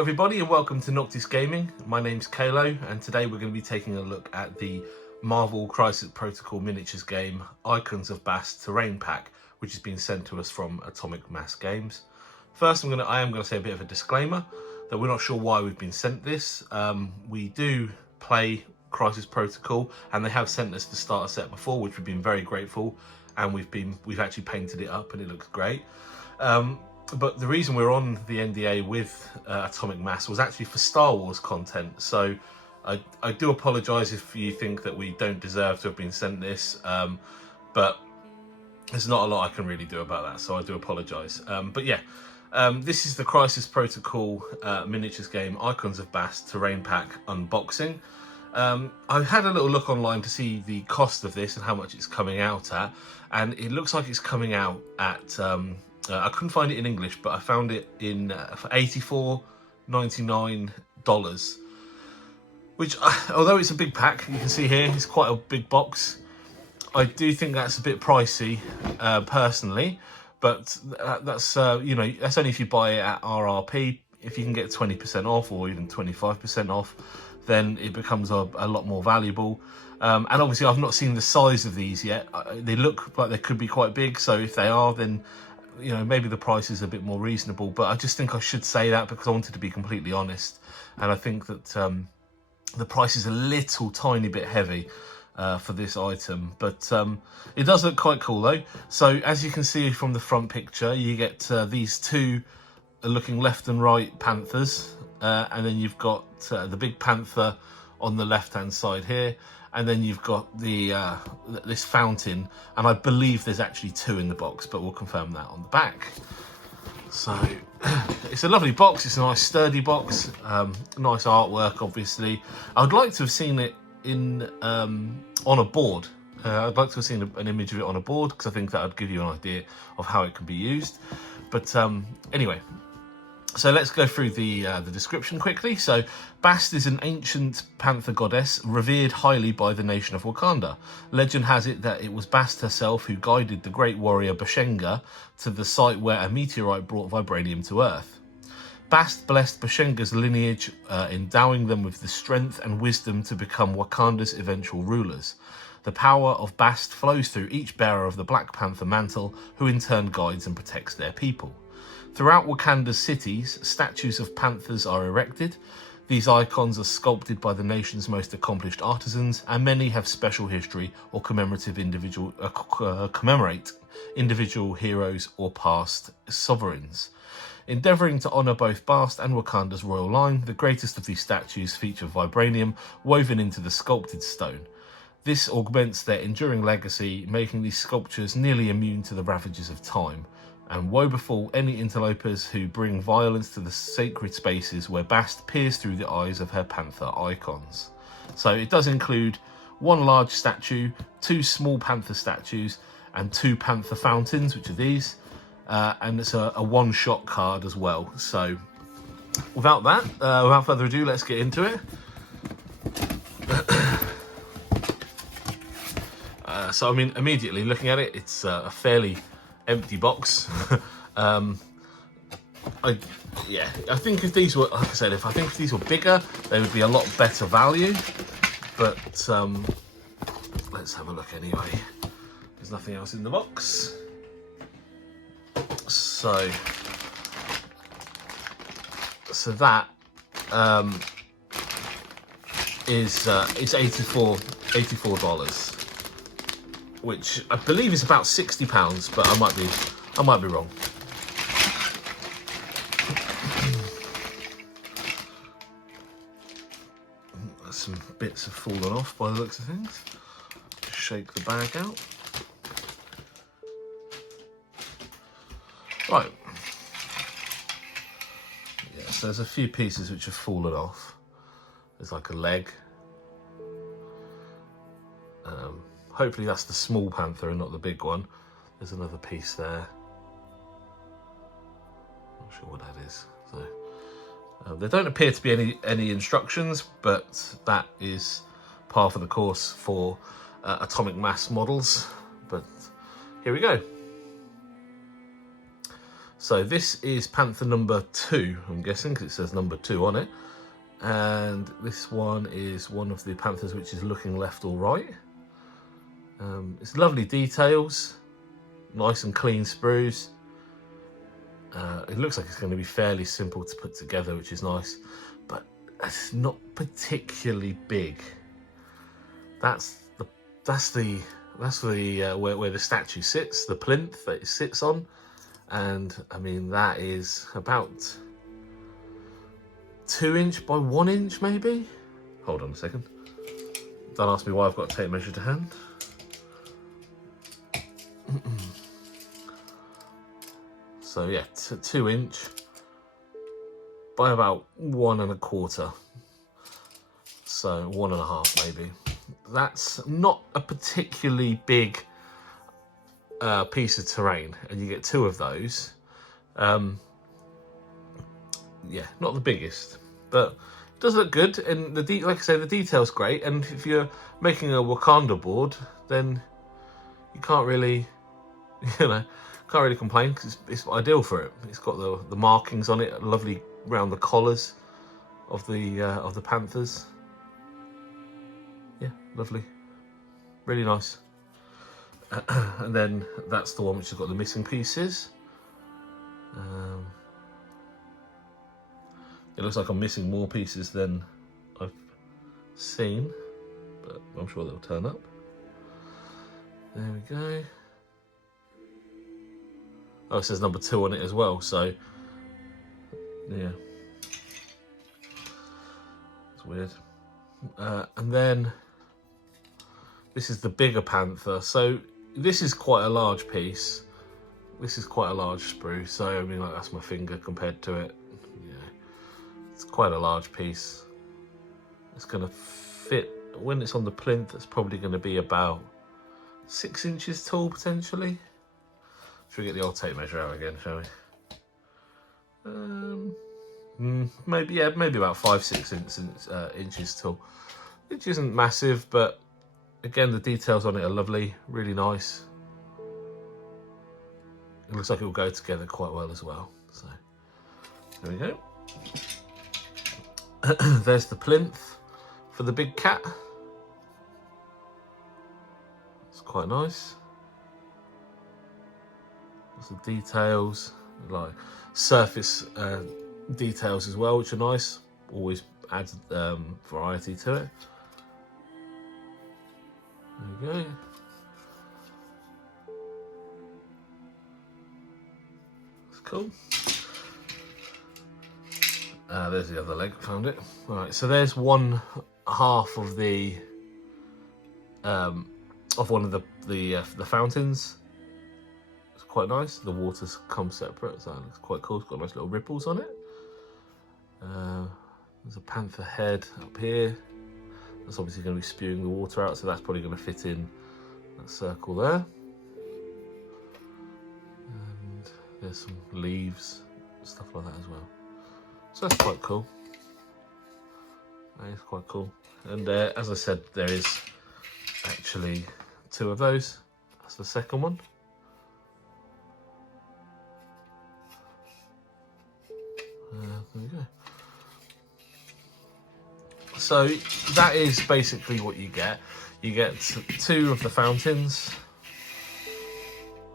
Hello everybody and welcome to Noctis Gaming. My name's Kaelo and today we're going to be taking a look at the Marvel Crisis Protocol miniatures game Icons of Bast Terrain Pack, which has been sent to us from Atomic Mass Games. First I am going to say a bit of a disclaimer that we're not sure why we've been sent this. We do play Crisis Protocol and they have sent us the starter set before, which we've been very grateful, and we've actually painted it up and it looks great. But the reason we're on the NDA with Atomic Mass was actually for Star Wars content. So I do apologise if you think that we don't deserve to have been sent this, but there's not a lot I can really do about that, so I do apologise. But yeah, this is the Crisis Protocol miniatures game Icons of Bast Terrain Pack unboxing. I had a little look online to see the cost of this and how much it's coming out at, and it looks like it's coming out at I couldn't find it in English, but I found it in for $84.99, which, although it's a big pack, you can see here it's quite a big box. I do think that's a bit pricey, personally, but that's you know, that's only if you buy it at RRP. If you can get 20% off or even 25% off, then it becomes a lot more valuable. And obviously, I've not seen the size of these yet. They look like they could be quite big, so if they are, then you know, maybe the price is a bit more reasonable. But I just think I should say that because I wanted to be completely honest, and I think that the price is a little tiny bit heavy for this item, but it does look quite cool though. So as you can see from the front picture, you get these two looking left and right panthers, and then you've got the big panther on the left hand side here, and then you've got the this fountain, and I believe there's actually two in the box, but we'll confirm that on the back. So it's a lovely box, it's a nice sturdy box, nice artwork obviously. I'd like to have seen it in on a board. I'd like to have seen an image of it on a board, because I think that would give you an idea of how it can be used. But anyway, so let's go through the description quickly. So Bast is an ancient panther goddess revered highly by the nation of Wakanda. Legend has it that it was Bast herself who guided the great warrior Bashenga to the site where a meteorite brought vibranium to Earth. Bast blessed Bashenga's lineage, endowing them with the strength and wisdom to become Wakanda's eventual rulers. The power of Bast flows through each bearer of the Black Panther mantle, who in turn guides and protects their people. Throughout Wakanda's cities, statues of panthers are erected. These icons are sculpted by the nation's most accomplished artisans, and many have special history or commemorate individual heroes or past sovereigns. Endeavouring to honour both Bast and Wakanda's royal line, the greatest of these statues feature vibranium woven into the sculpted stone. This augments their enduring legacy, making these sculptures nearly immune to the ravages of time. And woe befall any interlopers who bring violence to the sacred spaces where Bast peers through the eyes of her panther icons. So it does include one large statue, two small panther statues, and two panther fountains, which are these, and it's a one-shot card as well. So without further ado, let's get into it. So I mean, immediately looking at it, it's a fairly empty box. I think if these were, like I said, if these were bigger, they would be a lot better value. But let's have a look anyway. There's nothing else in the box. So that is $84, which I believe is about £60, but I might be wrong. Some bits have fallen off by the looks of things. Shake the bag out. Right. Yes, there's a few pieces which have fallen off. There's like a leg. Hopefully that's the small panther and not the big one. There's another piece there. Not sure what that is. So there don't appear to be any instructions, but that is par for the course for Atomic Mass models. But here we go. So this is Panther number 2, I'm guessing, because it says number 2 on it. And this one is one of the Panthers which is looking left or right. It's lovely details, nice and clean sprues. It looks like it's going to be fairly simple to put together, which is nice, but it's not particularly big. That's the where the statue sits, the plinth that it sits on, and I mean that is about 2 inch by 1 inch maybe. Hold on a second. Don't ask me why I've got a tape measure to hand. So yeah, 2 inch by about 1 1/4. So 1 1/2 maybe. That's not a particularly big piece of terrain, and you get 2 of those. Yeah, not the biggest, but it does look good, and like I say, the detail's great. And if you're making a Wakanda board, then you can't really, can't really complain, because it's ideal for it. It's got the markings on it, lovely around the collars of the Panthers. Yeah, lovely, really nice. And then that's the one which has got the missing pieces. It looks like I'm missing more pieces than I've seen, but I'm sure they'll turn up. There we go. Oh, it says number 2 on it as well, so yeah, it's weird. And then this is the bigger Panther. So this is quite a large piece. This is quite a large sprue. So I mean, like, that's my finger compared to it. Yeah, it's quite a large piece. It's going to fit when it's on the plinth. It's probably going to be about 6 inches tall potentially. Should we get the old tape measure out again, shall we? Maybe about 5-6 inches tall, which isn't massive, but again, the details on it are lovely, really nice. It looks like it will go together quite well as well. So there we go. There's the plinth for the big cat. It's quite nice. Lots of details, like surface details as well, which are nice. Always adds variety to it. There we go. That's cool. There's the other leg, found it. All right, so there's 1/2 of the of one of the fountains. It's quite nice. The water's come separate, so it looks quite cool. It's got nice little ripples on it. There's a panther head up here. That's obviously going to be spewing the water out, so that's probably going to fit in that circle there. And there's some leaves, stuff like that as well. So that's quite cool. That is quite cool. And as I said, there is actually 2 of those. That's the second one. There we go. So that is basically what you get. You get 2 of the fountains.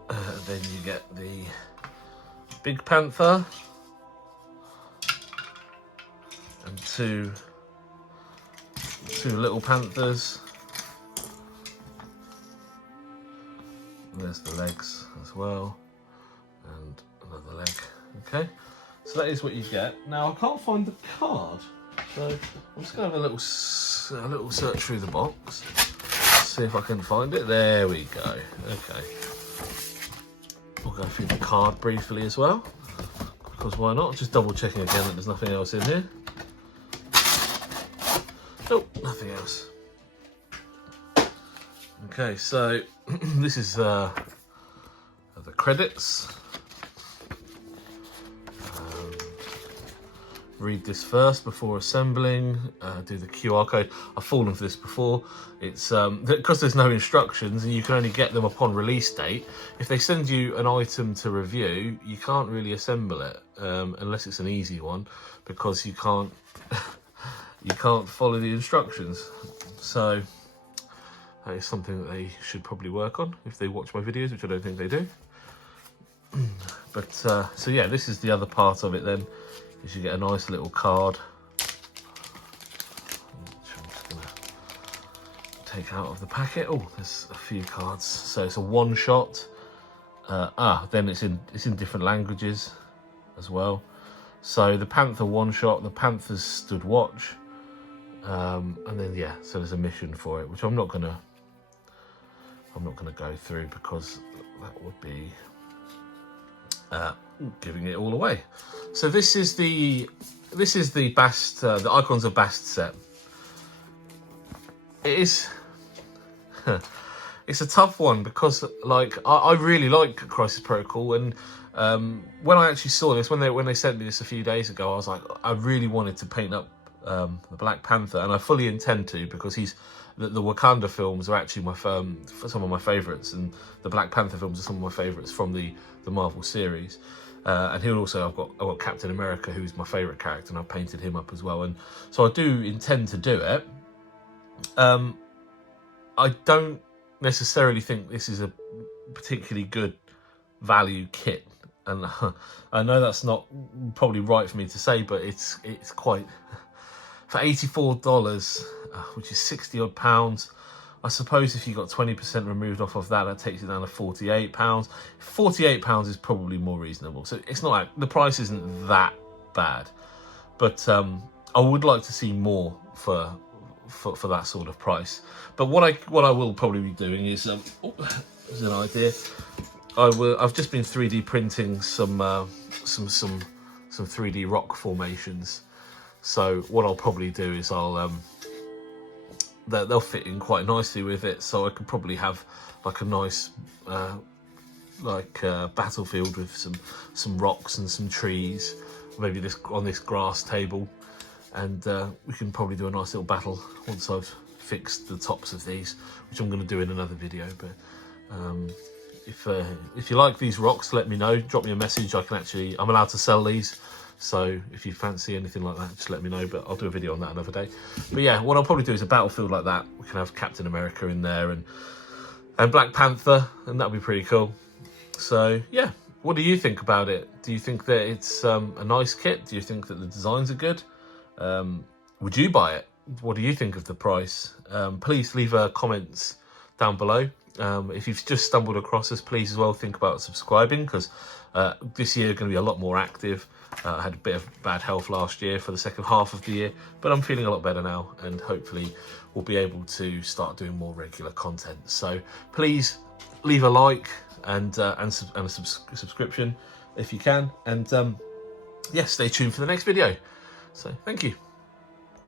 Then you get the big panther. And two little panthers. And there's the legs as well. And another leg. Okay. So that is what you get. Now I can't find the card. So I'm just going to have a little search through the box, see if I can find it. There we go. Okay. We'll go through the card briefly as well, because why not? Just double checking again that there's nothing else in here. Nope, nothing else. Okay, so this is the credits. read this first before assembling, do the QR code. I've fallen for this before. It's because there's no instructions and you can only get them upon release date. If they send you an item to review, you can't really assemble it unless it's an easy one, because you can't you can't follow the instructions. So that is something that they should probably work on if they watch my videos, which I don't think they do. But so yeah, this is the other part of it then, is you get a nice little card, which I'm just gonna take out of the packet. Oh, there's a few cards. So it's a one shot. Then it's in different languages as well. So the Panther one shot, the Panthers stood watch, and then yeah, so there's a mission for it, which I'm not gonna go through because that would be giving it all away. So this is the Bast, the Icons of Bast set. It is it's a tough one because like I really like Crisis Protocol, and when I actually saw this, when they sent me this a few days ago, I was like, I really wanted to paint up the Black Panther, and I fully intend to, because the Wakanda films are actually some of my favourites, and the Black Panther films are some of my favourites from the Marvel series. And here also I've got Captain America, who's my favourite character, and I've painted him up as well. And so I do intend to do it. I don't necessarily think this is a particularly good value kit, and I know that's not probably right for me to say, but it's quite, for $84, which is 60 odd pounds. I suppose if you got 20% removed off of that, that takes it down to £48. £48 is probably more reasonable. So it's not like the price isn't that bad, but I would like to see more for that sort of price. But what I will probably be doing is, as an idea, I've just been 3D printing some 3D rock formations. So what I'll probably do is they'll fit in quite nicely with it. So I could probably have like a nice battlefield with some rocks and some trees, maybe on this grass table, and we can probably do a nice little battle once I've fixed the tops of these, which I'm going to do in another video. But if you like these rocks, let me know. Drop me a message. I'm allowed to sell these. So if you fancy anything like that, just let me know, but I'll do a video on that another day. But yeah, what I'll probably do is a battlefield like that. We can have Captain America in there and Black Panther, and that'll be pretty cool. So yeah, what do you think about it? Do you think that it's a nice kit? Do you think that the designs are good? Would you buy it? What do you think of the price? Please leave comments down below. If you've just stumbled across us, please as well think about subscribing, because this year is going to be a lot more active. I had a bit of bad health last year for the second half of the year, but I'm feeling a lot better now, and hopefully we'll be able to start doing more regular content. So please leave a like and a subscription if you can, and yeah, stay tuned for the next video. So thank you.